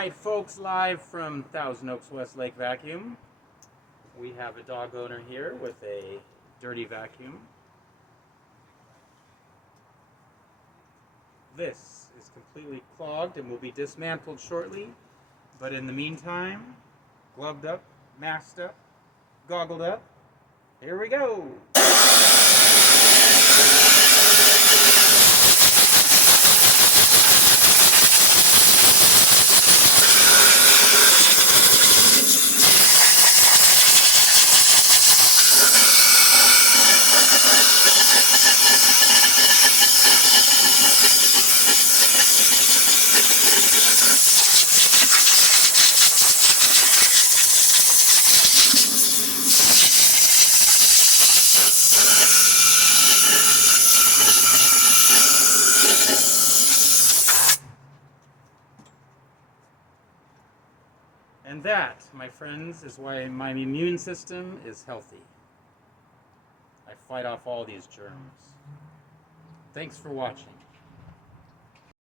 Alright folks, live from Thousand Oaks Westlake Vacuum. We have a dog owner here with a dirty vacuum. This is completely clogged and will be dismantled shortly. But in the meantime, gloved up, masked up, goggled up, here we go! And that, my friends, is why my immune system is healthy. I fight off all these germs. Thanks for watching.